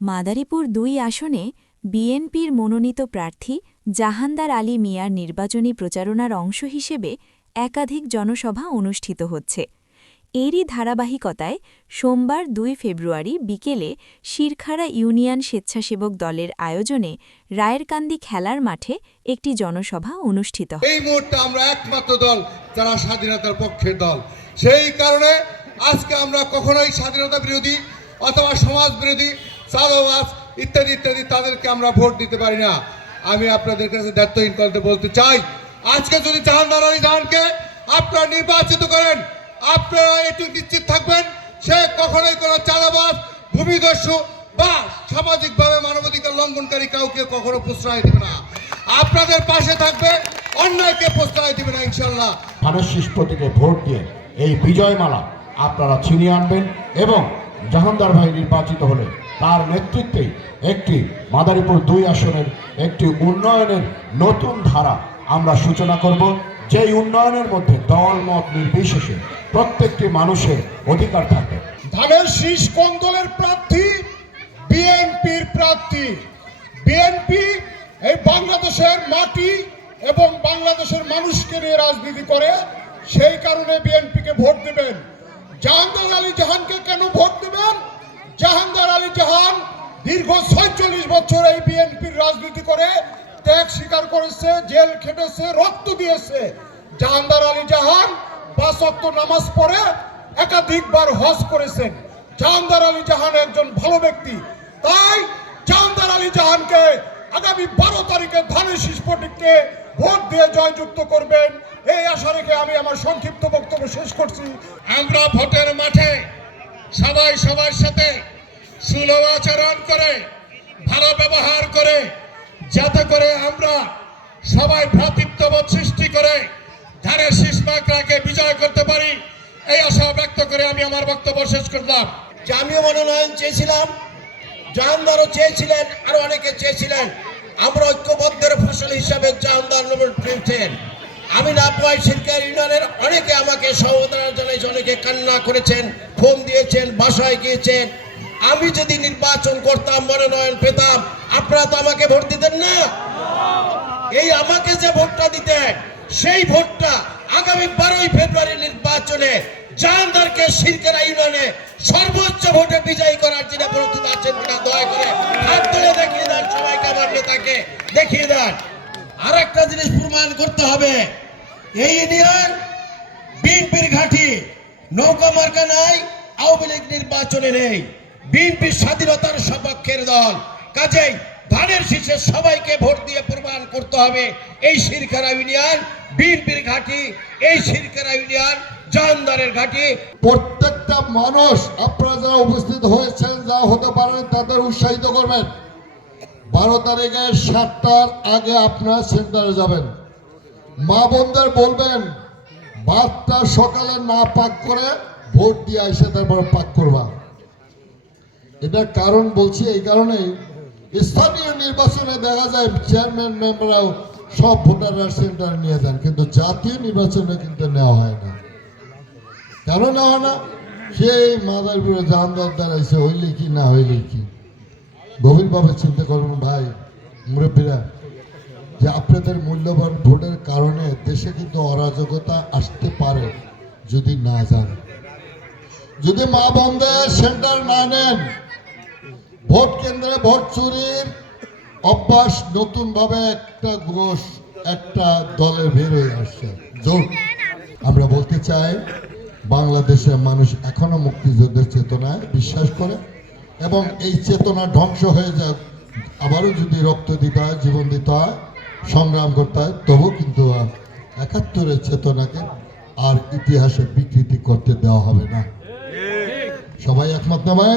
মাদারীপুর দুই আসনে বিএনপির মনোনীত প্রার্থী জাহান্দার আলী মিয়ার নির্বাচনী প্রচারণার অংশ হিসেবে একাধিক জনসভা অনুষ্ঠিত হচ্ছে। এরই ধারাবাহিকতায় সোমবার দুই ফেব্রুয়ারি বিকেলে শিরখাড়া ইউনিয়ন স্বেচ্ছাসেবক দলের আয়োজনে রায়েরকান্দি খেলার মাঠে একটি জনসভা অনুষ্ঠিত হয়। এই মুহূর্তে আমরা একমাত্র দল, যারা স্বাধীনতার পক্ষের দল। সেই কারণে আজকে আমরা কখনোই স্বাধীনতা বিরোধী অথবা সমাজ বিরোধী চাঁদাবাজ ইত্যাদি ইত্যাদি, তাদেরকে আমরা ভোট দিতে পারি না। আমি আপনাদের কাছে দায়িত্বহীন করতে বলতে চাই, আজকে যদি আলী জাহানকে আপনারা নির্বাচিত করেন, আপনারা একটু নিশ্চিত থাকবেন, সে কখনোই কোনো চাঁদাবাজ, ভূমিদস্যু বা সামাজিকভাবে মানবাধিকার লঙ্ঘনকারী কাউকে কখনো প্রশ্রয় দেবে না। আপনাদের পাশে থাকবে, অন্যায়কে প্রশ্রয় দেবে না ইনশাল্লাহ ধানের প্রতীকে ভোট দিয়ে এই বিজয়মালা আপনারা ছিনিয়ে আনবেন এবং জাহানদার ভাই নির্বাচিত হলে তার নেতৃত্বে একটি মাদারীপুর দুই আসনের একটি উন্নয়নের নতুন ধারা আমরা সূচনা করব। যেই উন্নয়নের মধ্যে দল মত নির্বিশেষে প্রত্যেকটি মানুষের অধিকার থাকবে। ধানের শীষ কোন দলের প্রার্থী? বিএনপির প্রার্থী। বিএনপি এই বাংলাদেশের মাটি এবং বাংলাদেশের মানুষকে নিয়ে রাজনীতি করে, সেই কারণে বিএনপিকে ভোট দেবেন। জাহাঙ্গার আলী জাহানকে কেন ভোট দেবেন জাহাঙ্গার আলী জাহান দীর্ঘ ছয়চল্লিশ বছর এই বিএনপির রাজনীতি করে ত্যাগ স্বীকার করেছে, জেল খেটেছে, রক্ত দিয়েছে। জাহাঙ্গার আলী জাহান ওয়াক্ত নামাজ পড়ে একাধিকবার হজ করেছেন। জাহানদার আলী জাহান একজন ভালো ব্যক্তি। তাই জাহানদার আলী জাহানকে আগামী বারো তারিখে ধানের শিষ্পটিককে ভোট দিয়ে জয়যুক্ত করবেন। এই আশা রেখে আমি আমার সংক্ষিপ্ত বক্তব্য শেষ করছি। আমরা ভোটের মাঠে সবাই সবার সাথে সুলভ আচরণ করে, ভালো ব্যবহার করে যাতে করে আমরা সবাই ভ্রাতৃত্ববোধ সৃষ্টি করে ধানের শীষমাকড়াকে বিজয় করতে পারি। এই আশা ব্যক্ত করে আমি আমার বক্তব্য শেষ করলাম। যে আমিও মনোনয়ন চেয়েছিলাম, জাহানদারও চেয়েছিলেন, আরও অনেকে চেয়েছিলেন। আমরা ঐক্যবদ্ধের ফসল হিসাবে জাহানদার নম্বর পেয়েছেন আমি না পাই শিরকার ইউনিয়নের অনেকে আমাকে সহোদরা জানাইছে, অনেকে কান্না করেছেন, ফোন দিয়েছেন, বাসায় গিয়েছেন। আমি যদি নির্বাচন করতাম মনোনয়ন পেতাম, আপনারা তো আমাকে ভোট দিতেন না। এই আমাকে যে ভোটটা দিতেন, সেই ভোটটা আগামী বারোই ফেব্রুয়ারি নির্বাচনে জাহানদারকে শিরকেরা ইউনিয়নে সর্বোচ্চ ভোটে বিজয়ী করার জন্য প্রস্তুত আছেন কিনা দয়া করে হাত তুলে দেখিয়ে দেন, সবাইকে আমার নেতাকে দেখিয়ে দেন। আর একটা জিনিস প্রমাণ করতে হবে, এই ইউনিয়ন বিএনপির ঘাঁটি, নৌকা মার্কা নাই, আওয়ামী লীগ নির্বাচনে নেই। বিএনপির স্বাধীনতার সপক্ষের দল। কাজেই ধানের শীষে সবাইকে ভোট দিয়ে প্রমাণ করতে হবে, এই শিরখারা ইউনিয়ন, বিএনপির ঘাঁটি, এই শিরখারা ইউনিয়ন জাহানদারের ঘাঁটি। প্রত্যেকটা মানুষ, আপনারা যারা উপস্থিত হয়েছেন, যা হতে পারেন, তাদের উৎসাহিত করবেন। বারো তারিখে সাতটার আগে আপনারা সেন্টারে যাবেন। মা বোনদের বলবেন ভাতটা সকালে না পাক করে ভোট দিয়ে এসে তারপর পাক করবা। এটার কারণ বলছি এই কারণেই স্থানীয় নির্বাচনে দেখা যায় চেয়ারম্যান মেম্বাররাও সব ভোটাররা সেন্টার নিয়ে যান, কিন্তু জাতীয় নির্বাচনে কিন্তু নেওয়া হয় না। কেন নেওয়া না? সেই মাদারপুরে জাহানদার দাঁড়াইছে, হইলে কি না হইলে কি? গভীরভাবে চিন্তা করবেন ভাই, মুরব্বীরা, যে আপনাদের মূল্যবান ভোটের কারণে দেশে কিন্তু অরাজকতা আসতে পারে যদি না যান। যদি মা বন্ধের সেন্টার না নেন ভোট কেন্দ্রে ভোট চুরির অভ্যাস নতুন ভাবে একটা গোষ একটা দলে বের হয়ে আসছে। জোট আমরা বলতে চাই বাংলাদেশের মানুষ এখনও মুক্তিযুদ্ধের চেতনায় বিশ্বাস করে এবং এই চেতনা ধ্বংস হয়ে যায় আবারও যদি রক্ত দিতে হয় জীবন দিতে হয় সংগ্রাম করতে হয় তবু কিন্তু একাত্তরের চেতনাকে আর ইতিহাসে বিকৃতি করতে দেওয়া হবে না। সবাই একমত না ভাই?